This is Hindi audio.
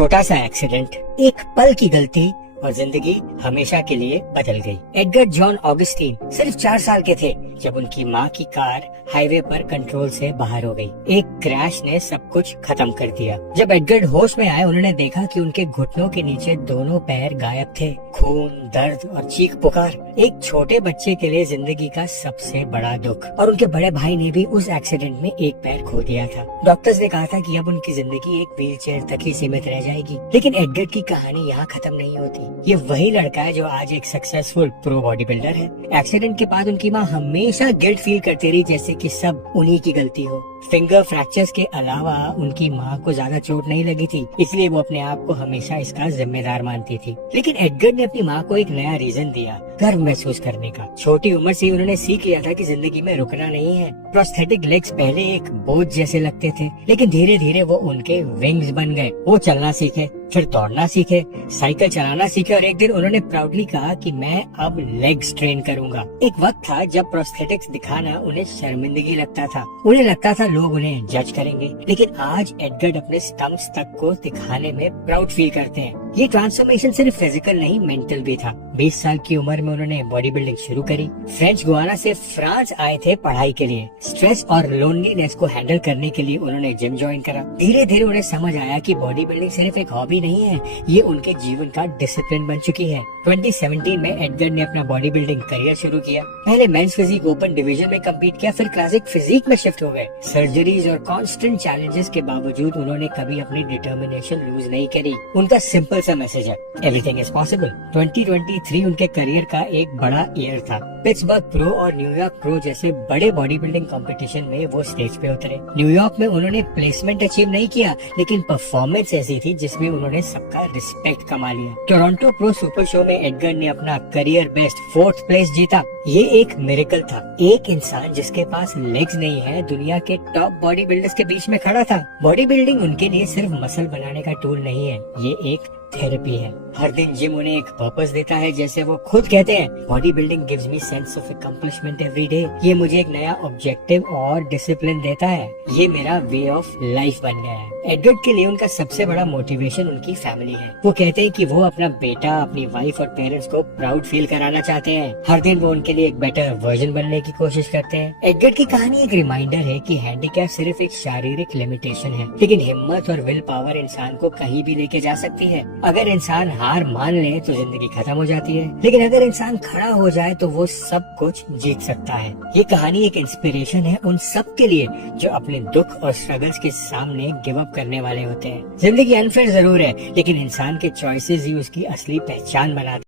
छोटा सा एक्सीडेंट, एक पल की गलती और जिंदगी हमेशा के लिए बदल गई। एडगर जॉन ऑगस्टीन सिर्फ 4 साल के थे जब उनकी माँ की कार हाईवे पर कंट्रोल से बाहर हो गई। एक क्रैश ने सब कुछ खत्म कर दिया। जब एडगर होश में आए, उन्होंने देखा कि उनके घुटनों के नीचे दोनों पैर गायब थे। खून, दर्द और चीख पुकार, एक छोटे बच्चे के लिए जिंदगी का सबसे बड़ा दुख। और उनके बड़े भाई ने भी उस एक्सीडेंट में एक पैर खो दिया था। डॉक्टर्स ने कहा था कि अब उनकी जिंदगी एक व्हील चेयर तक ही सीमित रह जाएगी। लेकिन एडगर की कहानी यहाँ खत्म नहीं होती। ये वही लड़का है जो आज एक सक्सेसफुल प्रो बॉडी बिल्डर है। एक्सीडेंट के बाद उनकी माँ हमेशा गिल्ट फील करती रही, जैसे कि सब उन्हीं की गलती हो। फिंगर फ्रैक्चर्स के अलावा उनकी माँ को ज्यादा चोट नहीं लगी थी, इसलिए वो अपने आप को हमेशा इसका जिम्मेदार मानती थी। लेकिन एडगर ने अपनी माँ को एक नया रीजन दिया, गर्व महसूस करने का। छोटी उम्र से उन्होंने सीख लिया था कि जिंदगी में रुकना नहीं है। प्रोस्थेटिक लेग्स पहले एक बोझ जैसे लगते थे, लेकिन धीरे धीरे वो उनके विंग्स बन गए। वो चलना सीखे, फिर दौड़ना सीखे, साइकिल चलाना सीखे और एक दिन उन्होंने प्राउडली कहा कि मैं अब लेग्स ट्रेन करूंगा। एक वक्त था जब प्रोस्थेटिक्स दिखाना उन्हें शर्मिंदगी लगता था। उन्हें लगता था लोग उन्हें जज करेंगे, लेकिन आज एडगर अपने स्टम्प्स तक को दिखाने में प्राउड फील करते हैं। ये ट्रांसफॉर्मेशन सिर्फ फिजिकल नहीं, मेंटल भी था। 20 साल की उम्र में उन्होंने बॉडी बिल्डिंग शुरू करी। फ्रेंच गुआना से फ्रांस आए थे पढ़ाई के लिए। स्ट्रेस और लोनलीनेस को हैंडल करने के लिए उन्होंने जिम ज्वाइन करा। धीरे धीरे उन्हें समझ आया कि बॉडी बिल्डिंग सिर्फ एक हॉबी नहीं है, ये उनके जीवन का डिसिप्लिन बन चुकी है। 2017 में एडगर ने अपना बॉडी बिल्डिंग करियर शुरू किया। पहले मेंस फिजिक ओपन डिवीजन में कम्पीट किया, फिर क्लासिक फिजिक में शिफ्ट हो गए। सर्जरीज और कॉन्स्टेंट चैलेंजेस के बावजूद उन्होंने कभी अपनी डिटर्मिनेशन लूज नहीं करी। उनका सिंपल सा मैसेज है, एवरीथिंग इज पॉसिबल। 2023 उनके करियर का एक बड़ा ईयर था। पिट्सबर्ग प्रो और न्यूयॉर्क प्रो जैसे बड़े बॉडी बिल्डिंग कंपटीशन में वो स्टेज पे उतरे। न्यूयॉर्क में उन्होंने प्लेसमेंट अचीव नहीं किया, लेकिन परफॉर्मेंस ऐसी थी जिसमें उन्होंने सबका रिस्पेक्ट कमा लिया। टोरंटो प्रो सुपर शो में एडगर ने अपना करियर बेस्ट 4th प्लेस जीता। ये एक मिरेकल था। एक इंसान जिसके पास लेग्स नहीं है, दुनिया के टॉप बॉडी बिल्डर्स के बीच में खड़ा था। बॉडी बिल्डिंग उनके लिए सिर्फ मसल बनाने का टूल नहीं है, ये एक थेरेपी है। हर दिन जिम उन्हें एक पर्पस देता है, जैसे वो खुद कहते हैं, body building gives me sense of accomplishment every day. ये मुझे एक नया ऑब्जेक्टिव और डिसिप्लिन देता है। ये मेरा वे ऑफ लाइफ बन गया है। एडगर के लिए उनका सबसे बड़ा मोटिवेशन उनकी फैमिली है। वो कहते हैं कि वो अपना बेटा, अपनी वाइफ और पेरेंट्स को प्राउड फील कराना चाहते हैं। हर दिन वो उनके लिए एक बेटर वर्जन बनने की कोशिश करते हैं। एडगर की कहानी एक रिमाइंडर है कि हैंडीकैप सिर्फ एक शारीरिक लिमिटेशन है, लेकिन हिम्मत और विल पावर इंसान को कहीं भी लेके जा सकती है। अगर इंसान हार मान ले तो जिंदगी खत्म हो जाती है, लेकिन अगर इंसान खड़ा हो जाए तो वो सब कुछ जीत सकता है। ये कहानी एक इंस्पिरेशन है उन सब के लिए जो अपने दुख और स्ट्रगल्स के सामने गिव अप करने वाले होते हैं। जिंदगी अनफेयर जरूर है, लेकिन इंसान के चॉइसेस ही उसकी असली पहचान बनाते हैं।